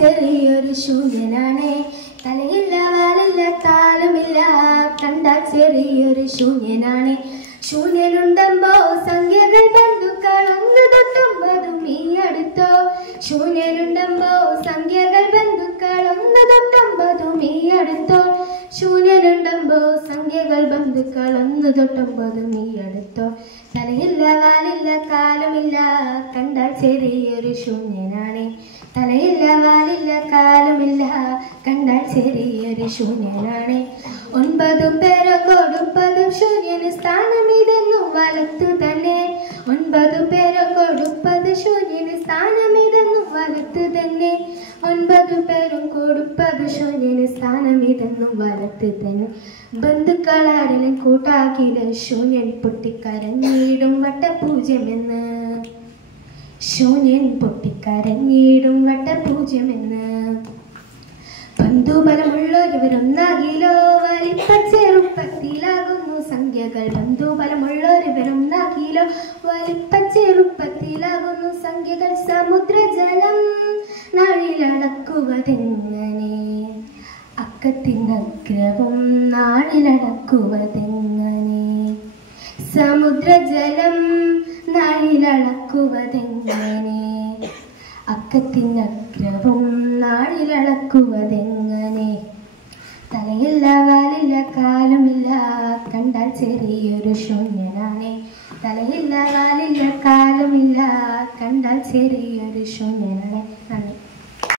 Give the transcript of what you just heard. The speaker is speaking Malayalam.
ചെറിയൊരു ശൂന്യനാണേ. തലയില്ല വാലില്ല കാലുമില്ല, കണ്ടാൽ ചെറിയൊരു ശൂന്യനാണേ. ശൂന്യനുണ്ടമ്പോ സംഖ്യകൾ ബന്ധുക്കൾ 1 തൊട്ട് 9 ഈ അടുത്തോ. ശൂന്യനുണ്ടമ്പോ സംഖ്യകൾ ബന്ധുക്കൾ 1 തൊട്ട് 9 ഈ അടുത്തോ. ശൂന്യനുണ്ടമ്പോ സംഖ്യകൾ ബന്ധുക്കൾ 1 തൊട്ട് 9 ഈ അടുത്തോ. തലയില്ല വാലില്ല കാലുമില്ല, കണ്ടാൽ ചെറിയൊരു ശൂന്യനാണേ. തലയില്ല വാലില്ല കാലുമില്ല, കണ്ടാൽ ചെറിയൊരു ശൂന്യനാണേ. 9 പേരോ കൊടുപ്പതും ശൂന്യന് സ്ഥാനമിതെന്നു വലത്തു തന്നെ. 9 പേരോ കൊടുപ്പത് ശൂന്യന് സ്ഥാനമിതെന്നു വലത്തു തന്നെ. 9 പേരും കൊടുപ്പത് ശൂന്യന് സ്ഥാനമിതെന്നു വലത്തു തന്നെ. ബന്ധുക്കളാരിലും കൂട്ടാക്കില് ശൂന്യൻ പൊട്ടിക്കരഞ്ഞിടും വട്ടപൂജ്യമെന്ന്. ശൂന്യൻ പൊട്ടിക്കരഞ്ഞിടും വട്ടപൂജ്യമെന്ന്. ബന്ധുബലമുള്ളൊരുവരൊന്നാകിലോ വലിപ്പച്ചെറുപ്പത്തിലാകുന്നു സംഖ്യകൾ. ബന്ധുബലമുള്ളൊരുവരൊന്നാകിലോ വലിപ്പച്ചെറുപ്പത്തിലാകുന്നു സംഖ്യകൾ. സമുദ്രജലം നാഴിലടക്കുവതെങ്ങനെ, അക്കത്തിനഗ്രവും നാഴിലടക്കുവതെങ്ങനെ. സമുദ്രജലം നാഴിലളക്കുവതെങ്ങനെ, അക്കത്തിനഗ്രവും നാഴിലളക്കുവതെങ്ങനെ. തലയില്ല വാലില്ല കാലുമില്ല, കണ്ടാൽ ചെറിയൊരു ശൂന്യനാണേ. തലയില്ല വാലില്ല കാലുമില്ല, കണ്ടാൽ ചെറിയൊരു ശൂന്യനാണേ. നന്ദി.